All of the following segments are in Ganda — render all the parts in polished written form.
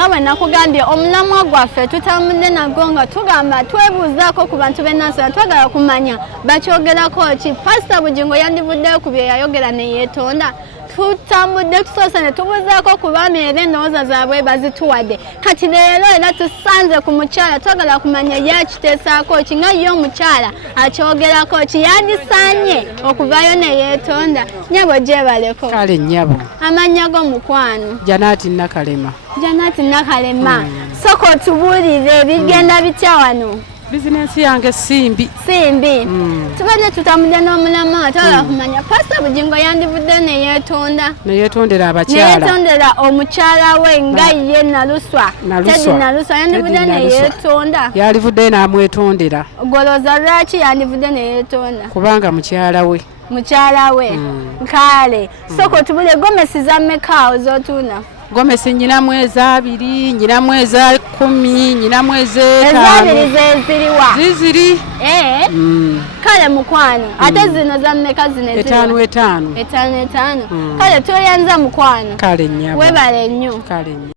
ngawe nakugambye omulamwa gwaffe tutambudde nagwo nga tugamba twebuuzaako ku bantu b'ennansana twagala kumanya bakyogerako ki. Pastor Bugingo yandivuddeyo ku bye yayogera ne yeetonda. Tutambudde tusoose ne tubuuzaako ku baami era endowooza zaabwe bazituwadde. Kati leero era tusanze ku mukyala twagala kumanya yakiteesaako ki nga ye omukyala akyogerako ki yandisaanye okuvaayo ne yeetonda. Nnyabo gyebaleko. Kale nnyabo. Amannya g'omukwano. Janaati Nakalema. Janaati Nakalema. Soko tubuulire bigenda bitya wano? Bizinensi yange simbi. Simbi. Tubadde tutambudde n'omulama twagala kumanya Pastor Bugingo yandivudde ne yeetonda. Ne yeetondera abakyala. Ne yeetondera omukyala we nga ye Naluswa. Teddy Naluswa yandivudde ne yeetonda. Yalivudde n'amwetondera. Golooza lwaki yandivudde ne yeetonda? Kubanga mukyala we. Mukyala we. Kale. Soko tubule gomesi za mmeka z'otuna? Gomesi nyina mwezi 2, nyina mwezi 10, nyina mwezi 5. Ezabiri zeziriwa. Ziziri. Kale mukwano. Ate zino za mmeka zino eziriwa? 5. 5. Kale toyanza mukwano. Kale nnyabo. Webale nnyo. Kale nnyo.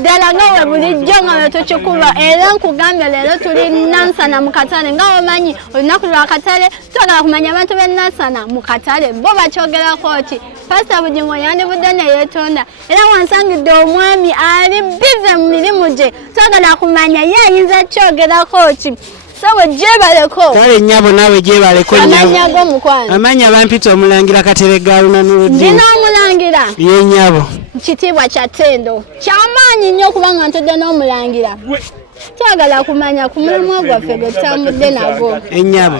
Ddala nga we bulijjo nga we tukikuba era nkugambye leero tuli Nansana mu katale nga omanyi olunaku lwa katale twagala kumanya abantu b'e Nansana mu katale bo bakyogerako ki. Pastor Bugingo yandivudde ne yeetonda era wansangidde omwami ali bize mu mirimu gye twagala kumanya ye ayinza kyogerako ki. Sawe gyebaleko. Kale nnyabo nawe gyebaleko nnyabo. Amanya g'omukwano. Amanya bampita Omulangira Kateregga Lunanuddin. Ndina Omulangira. Ye nnyabo. Kitiibwa kya ttendo kyamaanyi nnyo kubanga ntudde n'Omulangira. Twagala kumanya ku mulamwa gwaffe gwe tutambudde nagwo. Ennyabo.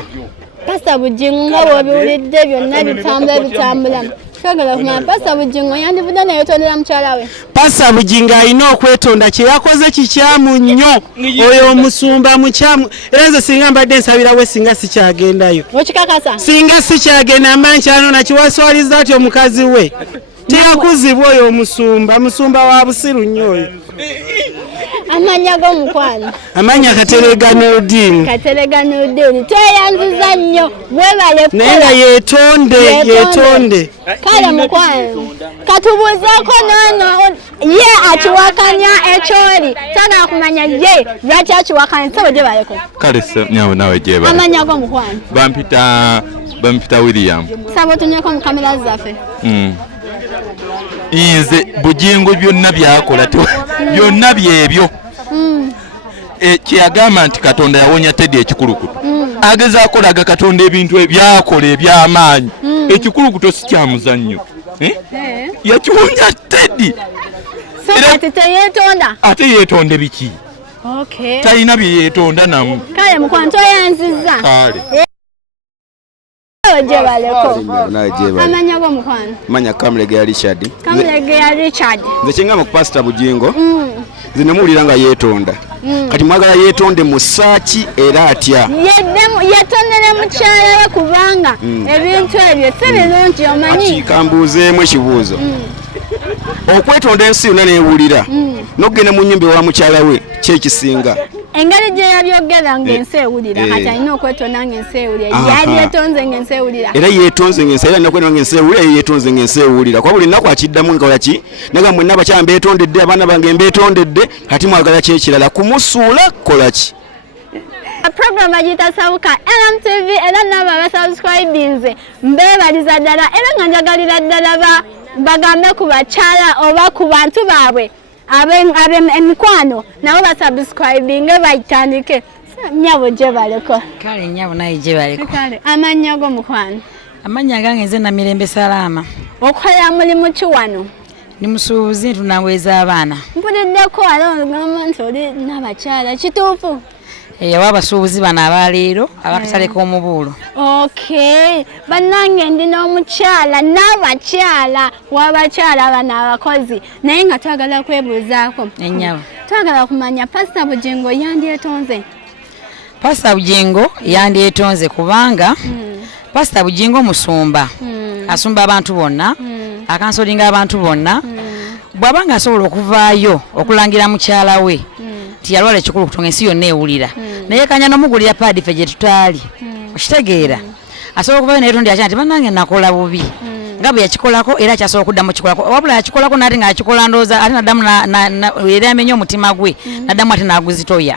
Pastor Bugingo nga bw'obiwulidde byonna bitambula. Twagala kumanya Pastor Bugingo yandivudde ne yeetondera mukyala we. Pastor Bugingo alina okwetonda kye yakoze kikyamu nnyo. Oyo omusumba mukyamu. Era nze singa mbadde nsabira we singa sikyagendayo. Okikakasa? Singa sikyagenda mankyano nakiwaswaliza atyo omukazi we. Teyakuzibwa oyo musumba wa busiru nnyo oyo. Amanya g'omukwano. Amanya Kateregga Nuddin. Kateregga Nuddin. Tweyanziza nnyo webale kukola. Naye nga yeetonde. Kale mukwano. Katubuuzeeko n'ono ye akiwakanya ekyoli. Twagala kumanya ye lwaki akiwakanya nsabo gyebaleko. Kale nyawe nawe gyebale. Amanya g'omukwano. Bampita William. Sabo tunyeko mu kamera zaffe. Inze Bugingo byonna byakola byonna byebyo. Kyeyagamba nti Katonda yawonya Teddy ekikulukuto. Agezaako laga Katonda ebintu ebyakola eby'amaanyi. Ekikulukuto si kya muzannyo. Yakiwonya Teddy. So kati teyeetonda? Ate yeetonde biki? Okay. Talina bye yeetonda namu. Kale mukwano toyanziza. Kale. Gyebaleko. Amanya g'omukwano. Manya Kamulegeya Richard. Kamulegeya Richard. Nze kyengamba ku Pastor Bugingo. Nze nemuwulira nga yeetonda. Kati mwagala yeetonde mu ssaaki era atya. Yeetondere mukyala we kubanga ebintu ebyo si birungi omanyi. Kambuuzeemu ekibuuzo. Okwetonda ensi yonna neewulira. N'okugenda mu nnyumba ewa mukyala we kyekisinga. Engeri gye yabyogera ng'ensi ewulira kati alina okwetonda ng'ensi ewulira. Yali yeetonze ng'ensi ewulira. Era yeetonze ng'ensi era nakwetonda ng'ensi ewulira yeetonze ng'ensi ewulira. Kwa buli nnaku akiddamu nkola ki? Naga mwenna abakyala mbeetondedde abaana bange mbeetondedde kati mwagala ki ekirala kumusuula kola ki? Program agita Sawuka LMTV era nabo abasubscribinze mbeebaliza ddala era nga njagalira ddala bagambe ku bakyala oba ku bantu baabwe emikwano nabo basubscribinge bayitandike. Nnyabo gyebaleko. Kale nnyabo naye gyebaleko. Kale amanya g'omukwano. Amanya gange nze Namirembe Salama. Okola mulimu ki wano? Ni musuubuzi ntunaweza abaana. Mpuliddeko alongamba nti oli n'abakyala kituufu? Yawa abasuubuzi bano abaleero abakatale k'omubuulo. Okay. Bannange ndi n'omukyala n'abakyala w'abakyala bano abakozi naye nga twagala kwebuuzaako. Ennyabo. Twagala kumanya Pastor Bugingo yandyetonze. Pastor Bugingo yandyetonze kubanga Pastor Bugingo musumba. Asumba abantu bonna. Akansolinga abantu bonna. Bw'abanga asobola okuvaayo okulangira mukyala we. Tiyalwala ekikulukuto ng'ensi yonna ewulira. Naye kanya n'omugulira paadi ffe gye tutaali. Okitegeera. Asobola okuvaayo naye tondi akya nti bannange nakola bubi. nga bwe yakikolako era kyasobola okuddamu kikolako wabula yakikolako naate nga yakikola ndowooza ate naddamu era amenye omutima gwe naddamu ate n'aguzitoya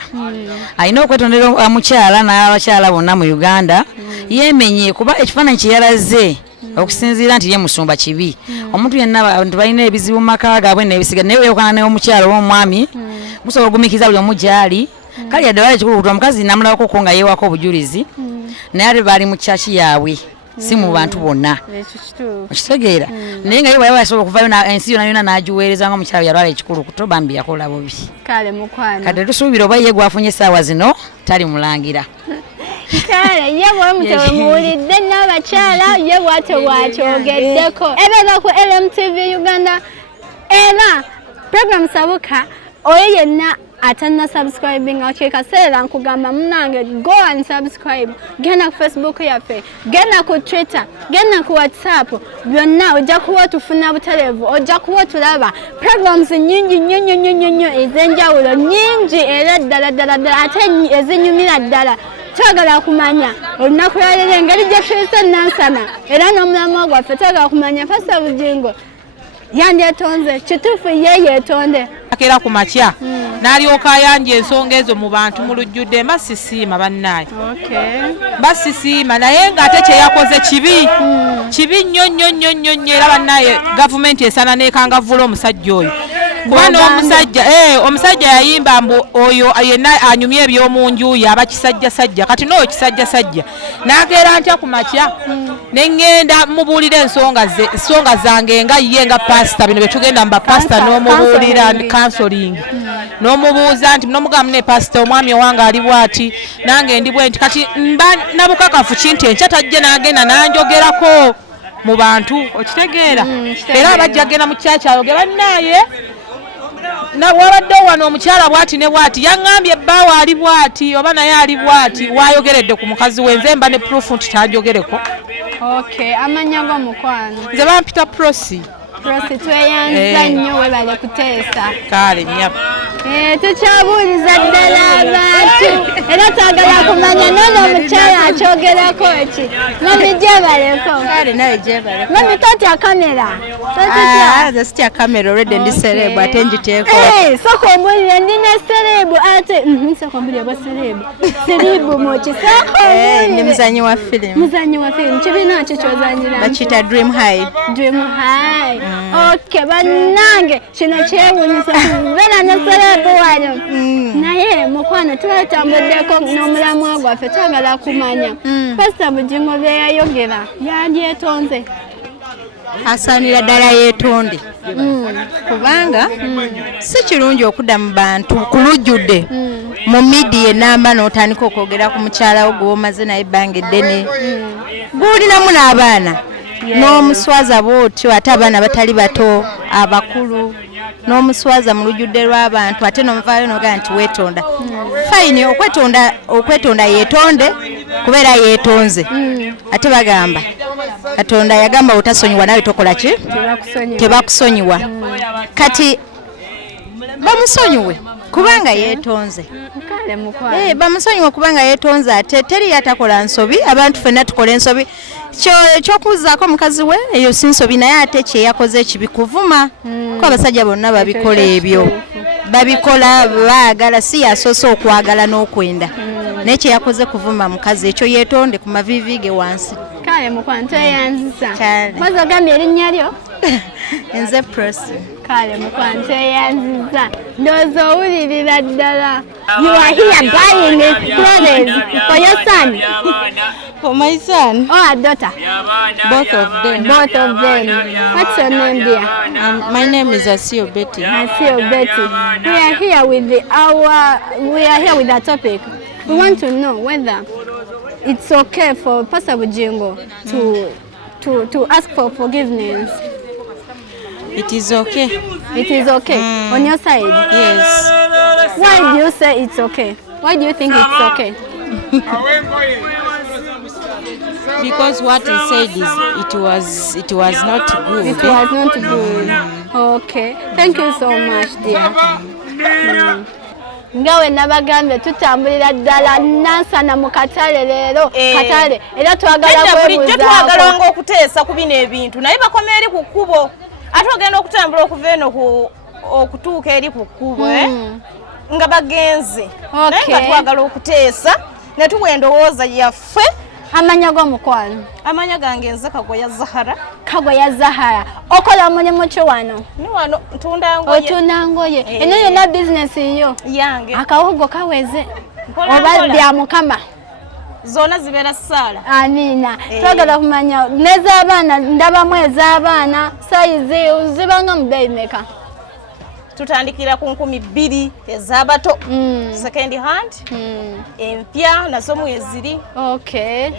alina okwetondera omukyala n'abakyala bonna mu Uganda yeemenye kuba ekifaananyi kye yalaze okusinziira nti ye musumba kibi omuntu yenna abantu balina ebizibu mu maka gaabwe n'ebisiga naye weeyokana n'omukyala w'omwami musobola okugumikiza buli omu gy'ali kale yadde wala ekikulukutu omukazi namulabako nga yeewako obujulizi naye ate baali mu kyaki yaabwe si mu bantu bonna okitegeera naye nga ye bwayaba yasobola okuvayo ensi yonna n'agiweereza nga omukyala yalwala ekikulukutu bambi yakola bubi kati tusuubira oba ye gwafunye essaawa zino tali mulangira kale ye bwemutebe muwulidde n'abakyala ye bwate bwakyogeddeko ebeera ku LMTV Uganda era program Sabuka oyo yenna atanna subscribing okay kaseera nkugamba munange go and subscribe genda ku Facebook yaffe genda ku Twitter genda ku WhatsApp byonna ojja kuba tufuna butalevu ojja kuba tulaba programs nyingi nnyo ez'enjawulo nyingi era ddala ate ezinyumira ddala twagala kumanya olunaku lwaleero engeri gye tuyise nansana era n'omulamwa gwaffe twagala kumanya Pastor Bugingo yandyetonze kituufu ye yeetonde akera ku makya n'alyoka ayanja ensonga ezo mu bantu mu lujjudde mbasisiima bannaaye mbasisiima naye ng'ate kye yakoze kibi nnyo era bannaaye gavumenti esana n'ekangavvula omusajja oyo kuba n'omusajja omusajja yayimba mbu oyo yenna anyumya eby'omu nju yaba kisajjasajja kati n'oyo kisajjasajja n'akeera ntya ku makya ne ŋŋenda mubuulira ensonga zange nga ye nga pasita bino bye tugenda mu bapasita n'omubuulira counseling n'omubuuza nti n'omugamu ne pasita omwami owange ali bw'ati nange ndi bwe nti kati mba nabukakafu kinti enkya tajja n'agenda n'anjogerako mu bantu okitegeera era abajja agenda mu kyaki ayogera bannaaye wabadde wano omukyala bw'ati ne bw'ati yaŋŋambye ebbaawe ali bw'ati oba naye ali bw'ati waayogeredde ku mukazi we nze mba ne proof nti taajogereko amanya g'omukwano nze bampita prosi tweyanza nnyo webale kuteesa kale nnyapa tukyabuuliza ddala abantu era twagala kumanya nono omukyala akyogerako ki mami gyebaleko kale nawe gyebaleko mami totya kamera nze sitya kamera olwedde ndi serebu ate njiteeko soka ombulire ndi ne serebu ate soka ombulire bwa serebu muki soka ndi muzanyi wa firimu kibiina ki kyozanyira bakiyita dream high bannange kino kyewunyisa bena ne serebu wano naye mukwano tuba tutambuddeko n'omulamwa gwaffe twagala kumanya Pastor Bugingo bye yayogera yandyetonze asaanira ddala yeetonde kubanga si kirungi okudda mu bantu ku lujjudde mu midiya enamba n'otandika okwogera ku mukyala wo gw'omaze naye ebbanga eddene gw'olinamu n'abaana n'omuswaza bw'otyo ate abaana batali bato abakulu n'omuswaza mu lujjudde lw'abantu ate n'omuvaayo n'ogaa nti weetonda fayini okwetonda yeetonde kubeera yeetonze ate bagamba Katonda yagamba otasonyiwa nawe tokola ki tebakusonyiwa kati bamusonyiwe kubanga yeetonze bamusonyiwe kubanga yeetonze ate teri yatakola nsobi abantu ffenna tukola ensobi ekyokubuuzaako mukazi we eyo si nsobi naye ate kyeyakoze ekibi kuvuma ko abasajja bonna babikola ebyo babikola baagala si yasoose okwagala n'okwenda naye kyeyakoze kuvuma mukazi ekyo yeetonde ku mavivi ge wansi kale mukwano tweyanzisa maze ogambye erinnya lyo nze prosi kale mukwano tweyanzisa ndowooza owulirira ddala you are here buying clothes for your son for my son or a daughter both of them what's your name dear my name is Asio Betty we are here with our topic. We want to know whether it's okay for Pastor Bugingo to ask for forgiveness. It is okay. It is okay on your side? Yes. Why do you say it's okay? Why do you think it's okay? Because what he said is it was not good. It was not good. Okay. Thank you so much, dear. ngawe nabagambye tutambulira ddala nansana mu katale leero katale era twagala bulijjo twagalanga okuteesa ku bino ebintu naye bakoma eri ku kkubo ate ogenda okutambula okuva eno okutuuka eri ku kkubo nga bagenze naye nga twagala okuteesa ne tuwa endowooza yaffe. Amanya g'omukwano? Amanya gange nze Kagoya Zahara. Kagoya Zahara. Okola mulimu ki wano? Ni wano ntunda ngoye. Otunda ngoye. Eno yonna bizinesi yo? Yange. Akawogo kaweze. Oba bya Mukama. Zona zibeera Saala. Amina. Twagala kumanya n'ez'abaana ndabamu ez'abaana sayizi zibanga mu bbeeyi meka? Tutandikira ku 2,000 ez'abato second hand empya nazo mweziri. Okay.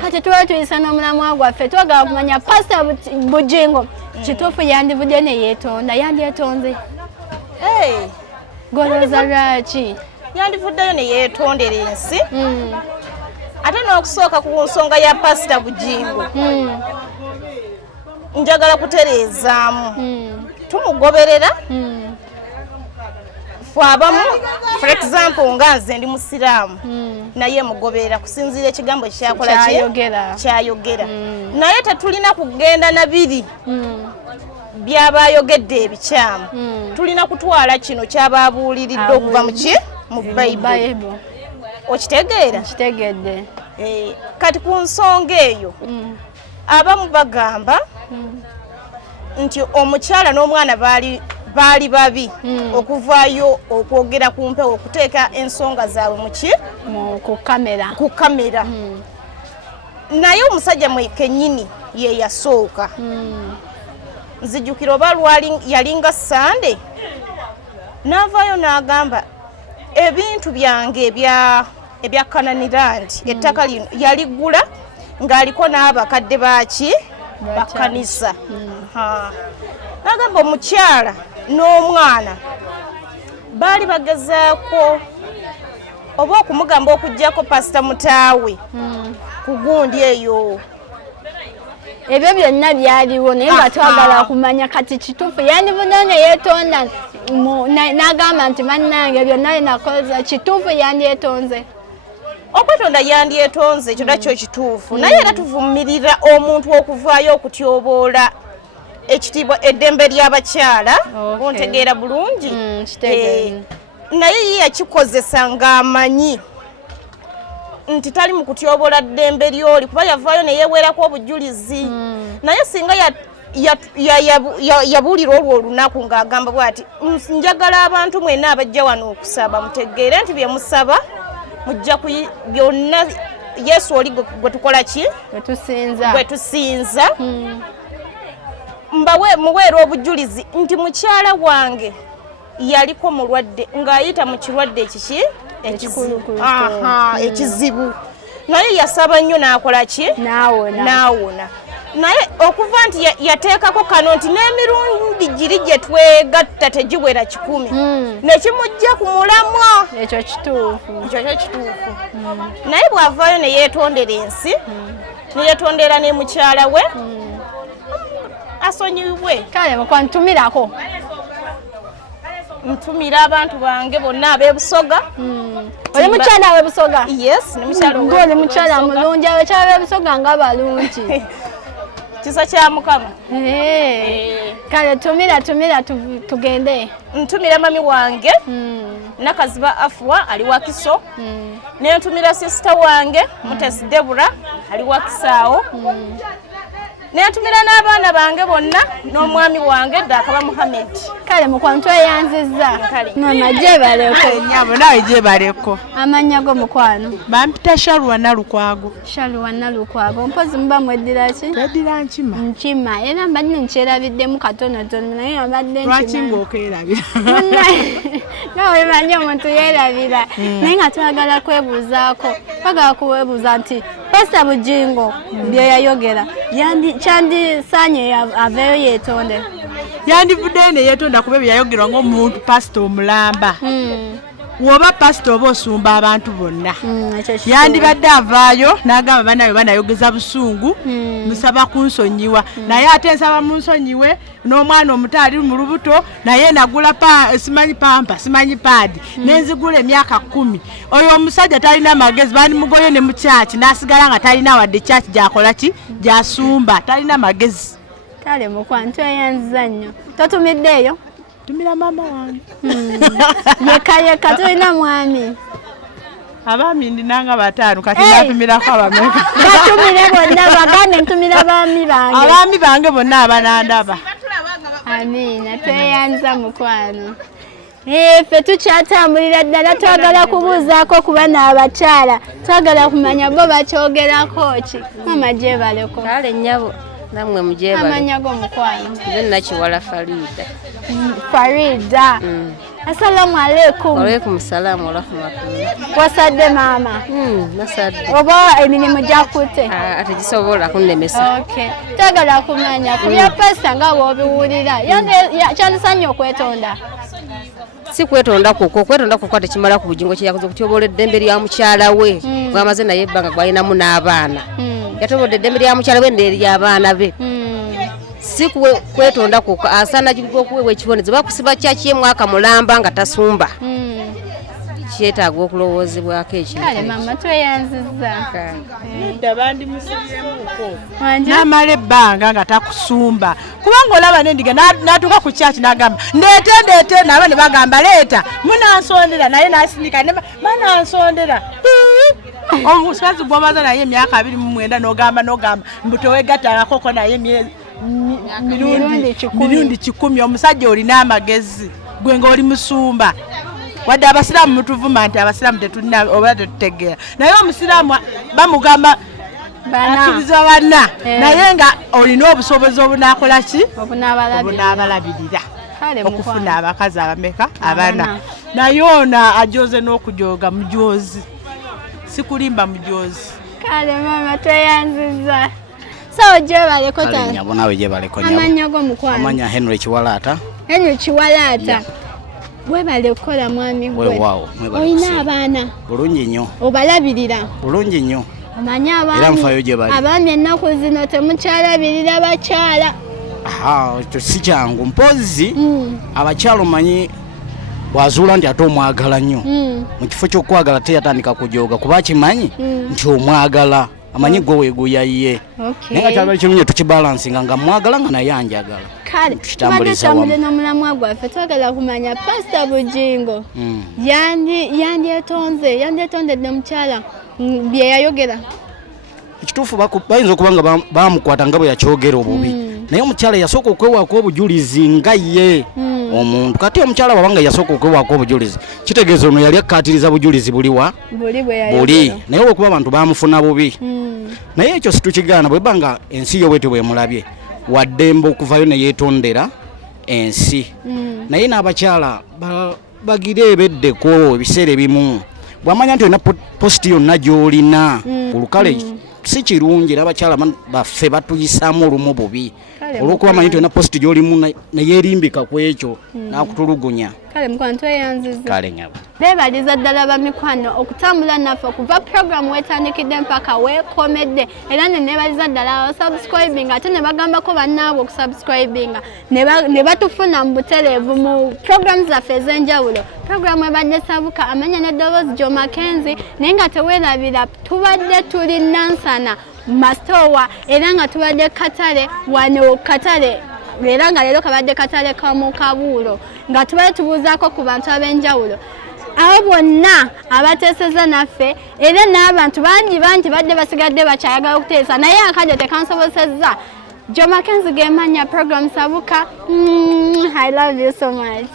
Kati tuba tuyisa n'omulamwa gwaffe twagala kumanya Pastor Bujingo kituufu yandivudde ne yeetonda yandyetonze. Golooza lwaki? Yandivuddeyo ne yeetondera ensi ate n'okusooka ku nsonga ya Pastor Bujingo njagala kutereezaamu tumugoberera abamu for example nga nze ndi musiraamu naye mugoberera kusinziira ekigambo kyakola kyayogera naye tetulina kugenda na biri byabayogedde ebikyamu tulina kutwala kino kyababuuliridde okuva mu Bayibuli. Okitegeera? Kitegedde. Kati ku nsonga eyo abamu bagamba nti omukyala n'omwana baali babi okuvaayo okwogera ku mpewo okuteeka ensonga zaabwe ku kamera naye omusajja kenyini ye yasooka nzijjukira oba yalinga Sande n'avaayo n'agamba ebintu byange ebya Kananirand ettaka lino yaligula ng'aliko n'abakadde bakkanisa. N'agamba omukyala n'omwana baali bagezaako oba okumugamba okuggyako Pastor Mutaawe ku gundi eyo. Ebyo byonna byaliwo naye nga twagala kumanya kati kituufu yandivudde ne yeetonda n'agamba nti bannange byonna byenakoza kituufu yandyetonze. Okwetonda yandyetonze ekyo nakyo kituufu naye era tuvumirira omuntu okuvaayo okutyoboola ekitiibwa eddembe ly'abakyala ontegeera bulungi naye ye yakikozesa ng'amanyi nti tali mu kutyoboola ddembe ly'oli kuba yavaayo ne yeeweerako obujulizi naye singa yabuulira olwo olunaku ng'agamba bw'ati njagala abantu mwenna abajja wano okusaba mutegeere nti bye musaba mujja byonna Yesu oli gwe tukola ki gwe tusinza muweera obujulizi nti mukyala wange yaliko mulwadde ng'ayita mu kirwadde ekizibu naye yasaba nnyo n'akola ki n'awona naye okuva nti yateekako kano nti n'emirundi giri gye twegatta tegiwera 10 nekimujja ku mulamwa ekyo kituufu naye bw'avaayo ne yeetondera ensi ne yeetondera ne mukyala we asonyiwe. Kale mukwantumirako ntumira abantu bange bonna ab'ebusoga. Oli mukyala w'ebusoga? Yes, ni mukyala w'ebusoga. Ng'oli mukyala mulungi abakyala b'ebusoga nga balungi. Kisa kya Mukama. Kale tumira tugende. Ntumira mami wange Nakaziba Afwa ali wa Kiso. Ne ntumira sister wange Mutesi Debura ali wa Kisaawo. Netumira n'abaana bange bonna n'omwami wange Dakaba Muhammad. Kale mukwantu eyanziza. Mama jebaleko. Nyabo nawe jebaleko. Amanya go mukwano. Bampita Shalwa Nalukwago. Shalwa Nalukwago. Mpozi mba mwedira ki? Mwedira nkima. Nkima. Era mbadde nkyerabidde mu katono tono naye mbadde nkima. Lwaki ng'okeerabira? Nawe manye omuntu yeerabira. Naye nga twagala kwebuuzaako. Twagala kuwebuuza nti Pastor Bujingo bye yayogera. Chandi sanye aveyo yeetonde. Yandivudde ne yeetonda kuba bye yayogerwa ng'omuntu pastor omulamba. woba pastor oba osumba abantu bonna yandibadde avaayo n'agamba banawe banayogeza busungu musaba kunsonyiwa naye ate nsaba munsonyiwe n'omwana omuto ali mu lubuto naye nagula simanyi pampa simanyi paadi nenzigula emyaka 10 oyo omusajja talina magezi bani mugoye ne mu kyaki n'asigala nga talina wadde kyaki gyakola ki gyasumba talina magezi kale mukwantu eyanziza nnyo totumiddeeyo tumira mama wange yeka tulina mwami abaami ndinanga 5 kati natumirako abameka batumire bonna bagane ntumira abaami bange bonna abanandaba amina tweyanza mukwano ffe tukyatambulira ddala twagala kubuuzaako ku bana abakyala twagala kumanya bo bakyogerako ki mama gyebaleko kale nnyabo namwe mujebale amanya go mukwano nze nakiwala Farida assalamu alaikum walaikum salam wa rahmatullah wasadde mama nasadde oba emirimu gyakutte ate gisobola kunnemesa okay twagala kumanya ku bya pasta nga bw'obiwulira kyandisanye okwetonda si kwetonda kuko tekimala ku bugingo kyeyakoze okutyobola eddembe lya mukyala we bwamaze naye ebbanga gwalinamu n'abaana yatobodde eddembe lya mukyala we nderi abaana be si kwetonda kuko asana okuweebwa ekibonezebwa bakusiba kyaki mwaka mulamba nga tasumba kyetaaga okulowoozebwako ekintu mama tweyanziza nedda bandimusibyemuko n'amala ebbanga nga takusumba kubanga olaba n'endiga n'atuuka ku kyaki n'agamba ndeete nabo ne bagamba leeta munansondera naye n'asindika banansondera omukazi gw'omaze naye emyaka 29 n'ogamba mbutowegattangakoko naye mirundi 10 omusajja olina amagezi gwe ng'oli musumba wadde abasiraamu mutuvuma nti abasiraamu tetulina oba tetutegeera naye omusiraamu bamugamba akkiriza banna naye nga olina obusobozi obunakola ki obunaabalabirira okufuna abakazi abameka abana naye ono ajoze n'okujooga mujozi sikulimba mujozi kale mama tweyanziza sawa gyebaleko nyabo nawe gyebaleko nyabo amanya go mukwano amanya Henry Kiwalaata webale kukola mwami gwe olina abaana bulungi nnyo obalabirira bulungi nnyo amanya era nfayo gyebali abaami ennaku zino temukyalabirira bakyala ekyo si kyangu mpozi abakyala omanyi bwazuula nti ate omwagala nnyo mu kifo ky'okwagala teyatandika kujooga kuba kimanyi nti omwagala amanyi gwe weeguyaye naye nga kyalo kirungi tukibalansinga nga mwagala nga naye anjagala kale tubadde n'omulamwa gwaffe twagala kumanya Pastor Bugingo yandyetondedde mukyala bye yayogera ekituufu bayinza okuba nga bamukwata nga bwe yakyogera obubi naye omukyala yasooka okwewaako obujulizi nga ye omuntu kati omukyala wabanga yasooka okwewaako obujulizi kitegeeza ono yali akkaatiriza bujulizi buli naye olwokuba abantu bamufuna bubi naye ekyo situkigaana bwe banga ensi yo bwetyo bwemulabye waddembe okuvayo ne yeetondera ensi naye n'abakyala bagire ebeddeko ebiseera ebimu bwamanya nti olina positi yonna gy'olina olukale si kirungi era abakyala baffe batuyisaamu olumu bubi olwokuba manyi nti olina positi gy'olimu neyeerimbika ku ekyo n'akutulugunya kale mukwano tweyanziza kale nyabo beebaliza ddala bamikwano okutambula naffe okuva puroguramu wetandikidde mpaka weekomedde era neneebaliza ddala abasubscribinga ate ne bagambako bannaabwe okusubscribinga ne batufuna mu butereevu mu puroguramu zaffe ez'enjawulo puroguramu ebadde sabuka amanya n'eddoboozi Jo Mackenzie naye nga teweerabira tubadde tuli Nansana Mastowa era nga tubadde katale wano katale era nga leero kabadde katale kamu kabuulo nga tubadde tubuuzaako ku bantu ab'enjawulo abo bonna abateeseza naffe era n'abantu bangi badde basigadde bakyayagala okuteesa naye akadde tekansobosezza Jo Mackenzie gemanya program sabuka I love you so much